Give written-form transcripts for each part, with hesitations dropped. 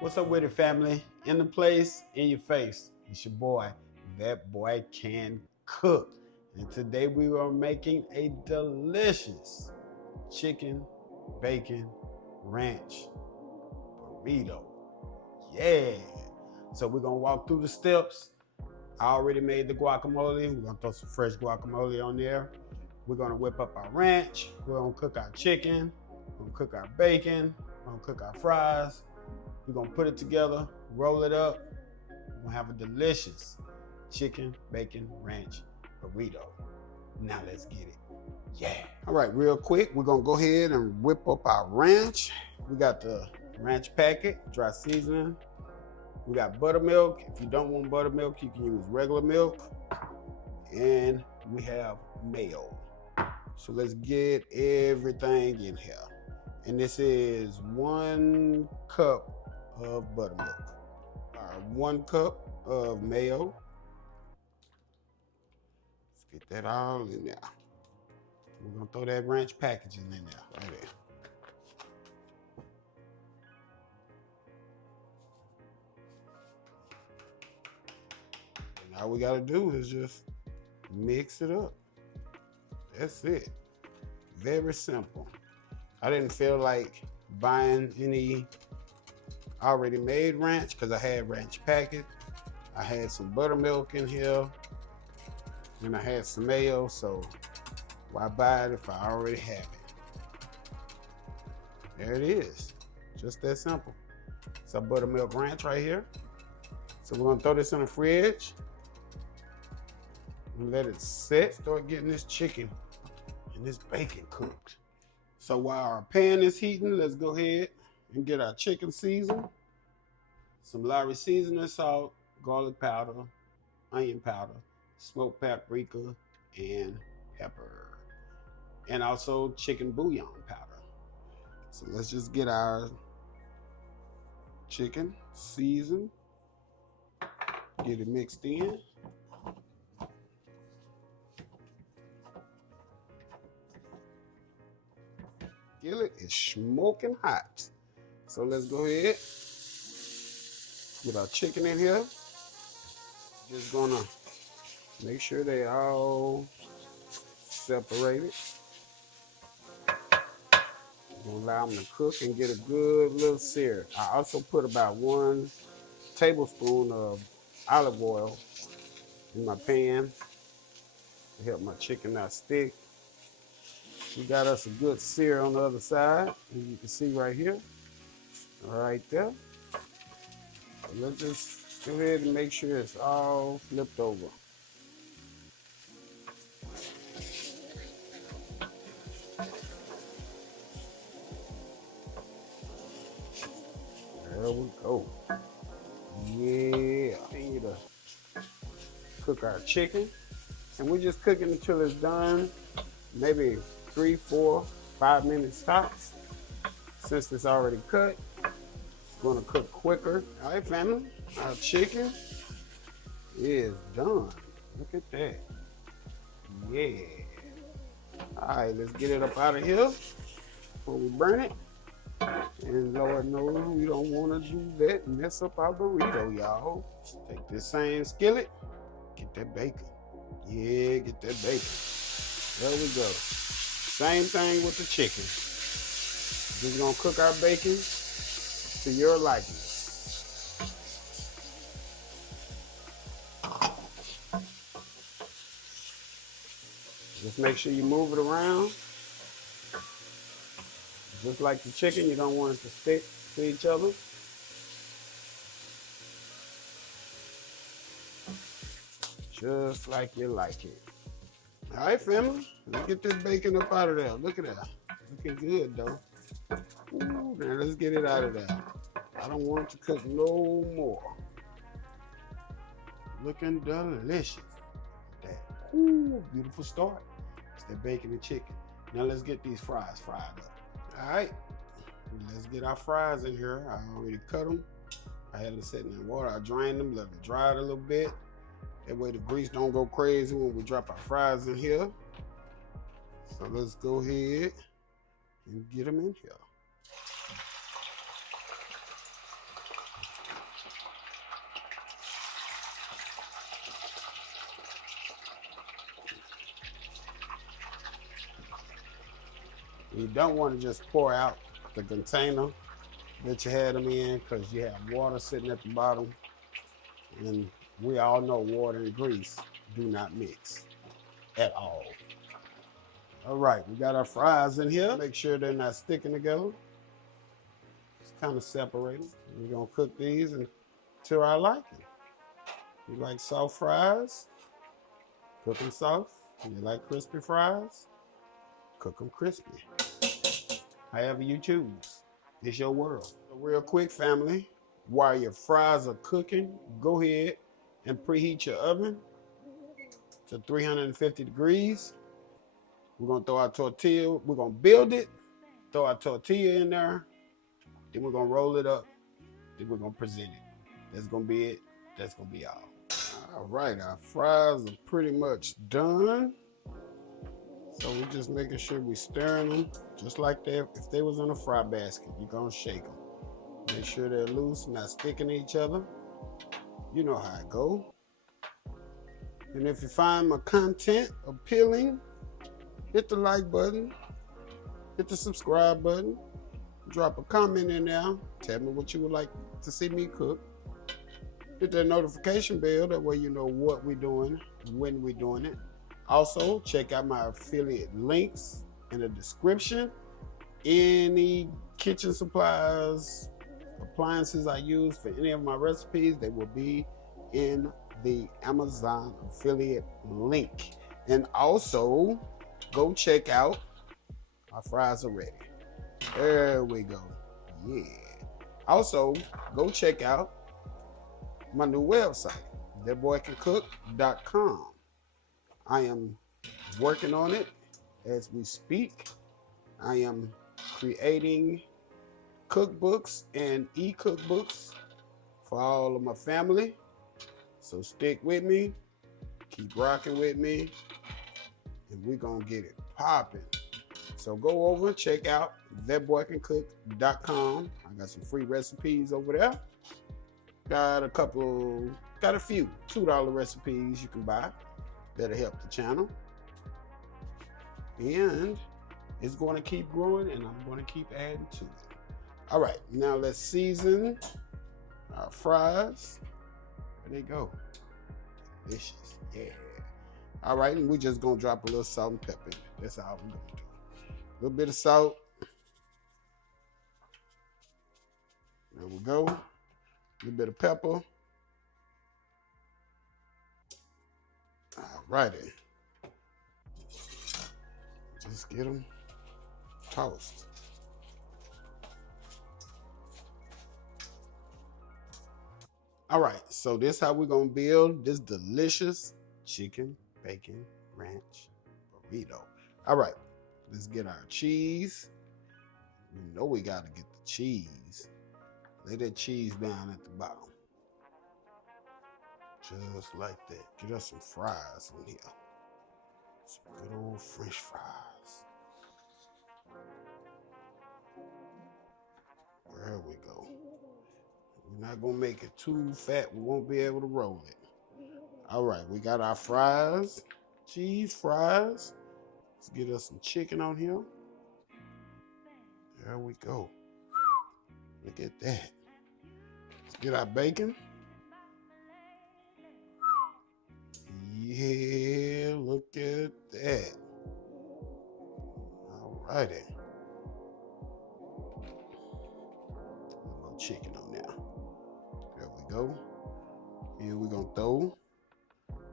What's up with it, family? In the place, in your face. It's your boy. That boy can cook. And today we are making a delicious chicken bacon ranch burrito. Yeah. So we're gonna walk through the steps. I already made the guacamole. We're gonna throw some fresh guacamole on there. We're gonna whip up our ranch. We're gonna cook our chicken. We're gonna cook our bacon. We're gonna cook our fries. We're gonna put it together, roll it up. We're gonna have a delicious chicken bacon ranch burrito. Now let's get it. Yeah. All right, real quick, we're gonna go ahead and whip up our ranch. We got the ranch packet, dry seasoning. We got buttermilk. If you don't want buttermilk, you can use regular milk. And we have mayo. So let's get everything in here. And this is 1 cup of buttermilk. All right, 1 cup of mayo. Let's get that all in there. We're gonna throw that ranch packaging in there, right there. And all we gotta do is just mix it up. That's it. Very simple. I didn't feel like buying any already made ranch because I had ranch packet. I had some buttermilk in here and I had some mayo, so why buy it if I already have it? There it is. Just that simple. It's a buttermilk ranch right here. So we're gonna throw this in the fridge and let it set, start getting this chicken and this bacon cooked. So while our pan is heating, let's go ahead and get our chicken seasoned. Some lawry seasoning, salt, garlic powder, onion powder, smoked paprika, and pepper. And also chicken bouillon powder. So let's just get our chicken seasoned, get it mixed in. Skillet is smoking hot. So let's go ahead, get our chicken in here. Just gonna make sure they all separated. Gonna allow them to cook and get a good little sear. I also put about 1 tablespoon of olive oil in my pan to help my chicken not stick. We got us a good sear on the other side, as you can see right here, right there. So let's just go ahead and make sure it's all flipped over. There we go. Yeah. Continue to cook our chicken. And we're just cooking until it's done. Maybe 3, 4, 5 minutes tops. Since it's already cut, it's gonna cook quicker. All right, family, our chicken is done. Look at that. Yeah. All right, let's get it up out of here before we burn it. And Lord knows we don't want to do that and mess up our burrito, y'all. Take this same skillet, get that bacon. Yeah, get that bacon. There we go. Same thing with the chicken. Just gonna cook our bacon to your likeness. Just make sure you move it around. Just like the chicken, you don't want it to stick to each other. Just like you like it. All right, family, let's get this bacon up out of there. Look at that. Looking good, though. Ooh, now let's get it out of there. I don't want it to cook no more. Looking delicious. That. Ooh, beautiful start. It's that bacon and chicken. Now let's get these fries fried up. All right, let's get our fries in here. I already cut them. I had them sitting in water. I drained them, let them dry it a little bit. That way the grease don't go crazy when we drop our fries in here. So let's go ahead and get them in here. You don't want to just pour out the container that you had them in because you have water sitting at the bottom. And we all know water and grease do not mix at all. All right, we got our fries in here. Make sure they're not sticking together. Just kind of separate them. We're gonna cook these until I liking. You like soft fries? Cook them soft. You like crispy fries? Cook them crispy. However you choose. It's your world. So real quick, family, while your fries are cooking, go ahead and preheat your oven to 350 degrees. We're gonna throw our tortilla, we're gonna build it, throw our tortilla in there, then we're gonna roll it up, then we're gonna present it. That's gonna be it. That's gonna be all. All right, our fries are pretty much done. So we're just making sure we're stirring them just like that. If they was in a fry basket, you're gonna shake them. Make sure they're loose, not sticking to each other. You know how it go. And if you find my content appealing, hit the like button, hit the subscribe button, drop a comment in there, tell me what you would like to see me cook. Hit that notification bell, that way you know what we're doing, when we're doing it. Also, check out my affiliate links in the description. Any kitchen supplies, appliances I use for any of my recipes, they will be in the Amazon affiliate link. And also, go check out our fries are ready. There we go. Yeah. Also, go check out my new website, thatboycancook.com. I am working on it as we speak. I am creating cookbooks and e-cookbooks for all of my family. So stick with me, keep rocking with me, and we're gonna get it popping. So go over, check out thatboycancook.com. I got some free recipes over there. Got a few $2 recipes you can buy that'll help the channel. And it's going to keep growing, and I'm going to keep adding to it. All right, now let's season our fries. There they go. Delicious, yeah. All right, and we're just gonna drop a little salt and pepper. That's all we're gonna do. A little bit of salt. There we go. A little bit of pepper. All righty. Just get them toast. All right, so this is how we're gonna build this delicious chicken bacon ranch burrito. All right, let's get our cheese. You know we gotta get the cheese. Lay that cheese down at the bottom. Just like that. Get us some fries on here. Some good old French fries. There we go. We're not gonna make it too fat. We won't be able to roll it. All right, we got our fries, cheese fries. Let's get us some chicken on here. There we go. Look at that. Let's get our bacon. Yeah, look at that. All righty. A little chicken on there. There we go. And we're gonna throw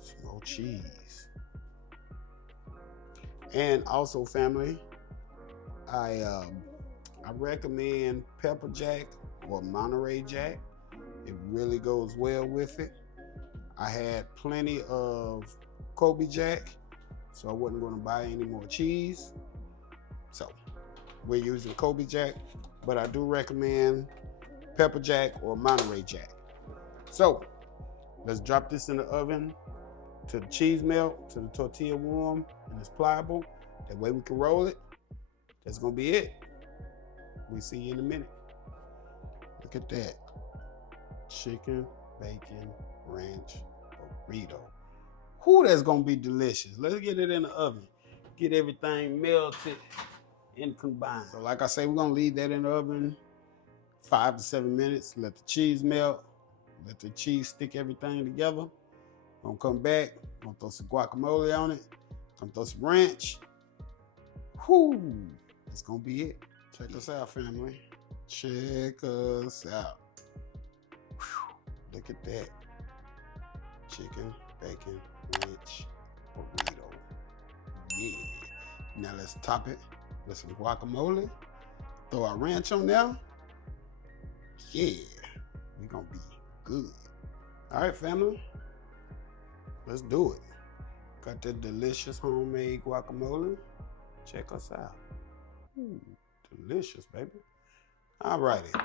some more cheese. And also, family, I recommend pepper jack or Monterey Jack. It really goes well with it. I had plenty of Colby Jack, so I wasn't going to buy any more cheese. So we're using Colby Jack, but I do recommend pepper jack or Monterey Jack. So let's drop this in the oven to the cheese melt, to the tortilla warm and it's pliable. That way we can roll it. That's going to be it. We'll see you in a minute. Look at that. Chicken, bacon, ranch burrito. Whew, that's gonna be delicious. Let's get it in the oven. Get everything melted and combine. So like I say, we're gonna leave that in the oven 5 to 7 minutes. Let the cheese melt. Let the cheese stick everything together. Gonna come back. Gonna throw some guacamole on it. Gonna throw some ranch. Whoo! That's gonna be it. Check us out, family. Check us out. Whew. Look at that. Chicken, bacon, ranch, burrito. Yeah. Now let's top it with some guacamole. Throw our ranch on there. Yeah. We're gonna be good. All right, family. Let's do it. Got that delicious homemade guacamole. Check us out. Ooh, delicious, baby. All righty. Let's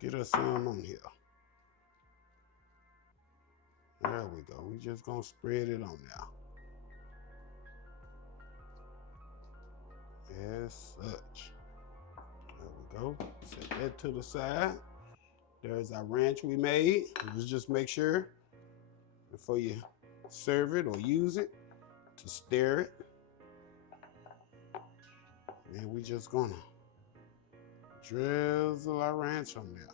get us some on here. There we go. We just gonna spread it on now. As such. There we go. Set that to the side. There's our ranch we made. Let's just make sure before you serve it or use it to stir it. And we just gonna drizzle our ranch on there.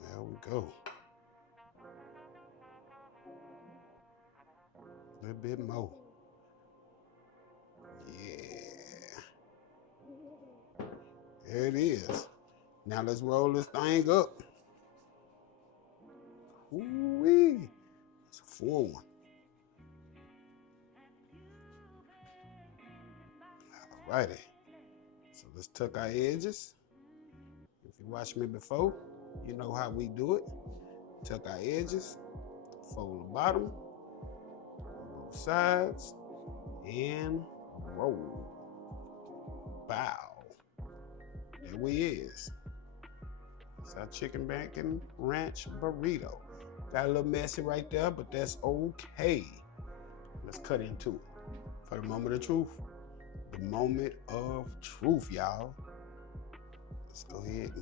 There we go. A little bit more. Yeah. There it is. Now let's roll this thing up. Ooh-wee. It's a full one. Alrighty. So let's tuck our edges. If you watched me before, you know how we do it. Tuck our edges, fold the bottom, both sides, and roll. Bow. There we is. It's our chicken bacon ranch burrito. Got a little messy right there, but that's okay. Let's cut into it. For the moment of truth. The moment of truth, y'all. Let's go ahead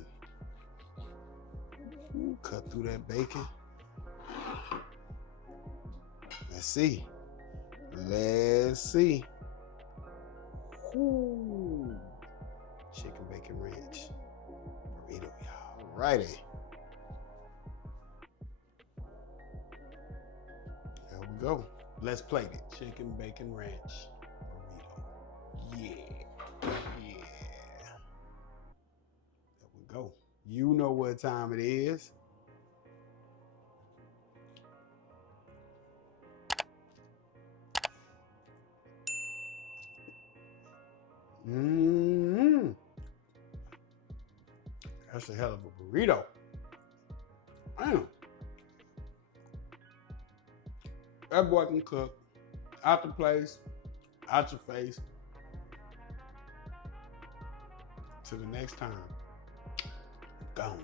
and cut through that bacon. Let's see. Let's see. Ooh. Chicken bacon ranch burrito, y'all. Alrighty. There we go. Let's plate it. Chicken bacon ranch burrito. Yeah. Yeah. There we go. You know what time it is. Mm-hmm. That's a hell of a burrito. Damn. That boy can cook. Out the place, out your face. Till the next time. Gone.